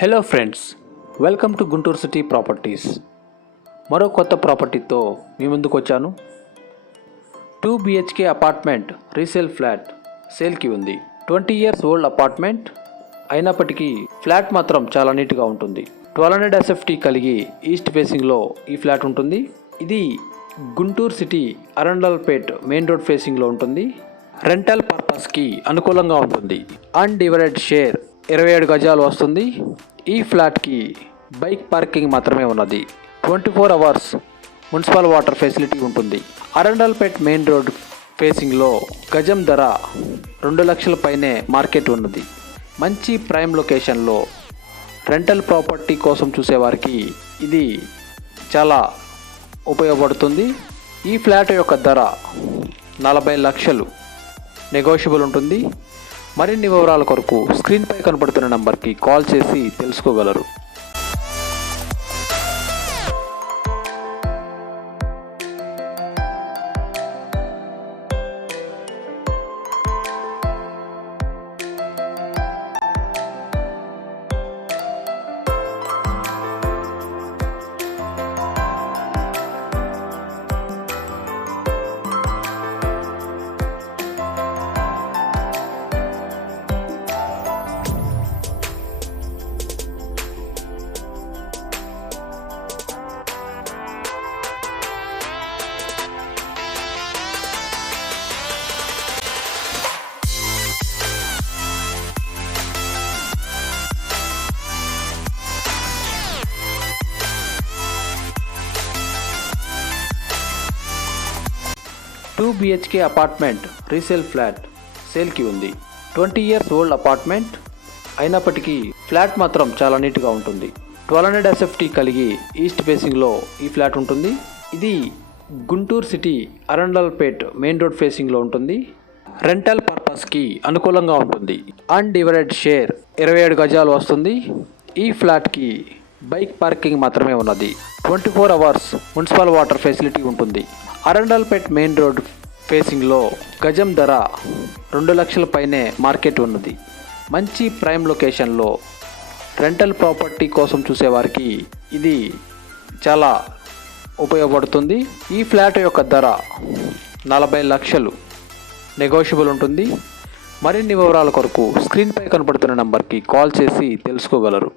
Hello friends, welcome to Guntur city properties. మరో కొత్త ప్రాపర్టీతో మీ ముందుకు వచ్చాను. 2 BHK అపార్ట్మెంట్ రీసేల్ ఫ్లాట్ సేల్కి ఉంది. 20 years ఓల్డ్ అపార్ట్మెంట్ అయినప్పటికీ ఫ్లాట్ మాత్రం చాలా నీట్గా ఉంటుంది. 1200 SFT కలిగి ఈస్ట్ ఫేసింగ్లో ఈ ఫ్లాట్ ఉంటుంది. ఇది Guntur city Arundelpet main road ఫేసింగ్లో ఉంటుంది. రెంటల్ పర్పస్కి అనుకూలంగా ఉంటుంది. అన్డివైడెడ్ షేర్ 27 గజాలు వస్తుంది. ఈ ఫ్లాట్కి బైక్ పార్కింగ్ మాత్రమే ఉన్నది. 24 hours మున్సిపల్ వాటర్ ఫెసిలిటీ ఉంటుంది. అరండల్పేట్ మెయిన్ రోడ్ ఫేసింగ్లో గజం ధర 2 లక్షల పైనే మార్కెట్ ఉన్నది. మంచి ప్రైమ్ లొకేషన్లో రెంటల్ ప్రాపర్టీ కోసం చూసేవారికి ఇది చాలా ఉపయోగపడుతుంది. ఈ ఫ్లాట్ యొక్క ధర 40 లక్షలు నెగోషియబుల్ ఉంటుంది. మరిన్ని వివరాల కొరకు స్క్రీన్పై కనపడుతున్న నంబర్కి కాల్ చేసి తెలుసుకోగలరు. Two BHK apartment resale flat సేల్కి ఉంది. 20 years ఓల్డ్ అపార్ట్మెంట్ అయినప్పటికీ ఫ్లాట్ మాత్రం చాలా నీట్గా ఉంటుంది. 1200 SFT కలిగి ఈస్ట్ ఫేసింగ్లో ఈ ఫ్లాట్ ఉంటుంది. ఇది Guntur city Arundelpet main road ఫేసింగ్లో ఉంటుంది. రెంటల్ పర్పస్కి అనుకూలంగా ఉంటుంది. అన్డివైడెడ్ షేర్ 27 గజాలు వస్తుంది. ఈ ఫ్లాట్కి బైక్ పార్కింగ్ మాత్రమే ఉన్నది. 24 hours మున్సిపల్ వాటర్ ఫెసిలిటీ ఉంటుంది. అరండల్పేట్ మెయిన్ రోడ్ ఫేసింగ్లో గజం ధర 2 లక్షల పైనే మార్కెట్ ఉన్నది. మంచి ప్రైమ్ లొకేషన్లో రెంటల్ ప్రాపర్టీ కోసం చూసేవారికి ఇది చాలా ఉపయోగపడుతుంది. ఈ ఫ్లాట్ యొక్క ధర 40 లక్షలు నెగోషియబుల్ ఉంటుంది. మరిన్ని వివరాల కొరకు స్క్రీన్పై కనపడుతున్న నంబర్కి కాల్ చేసి తెలుసుకోగలరు.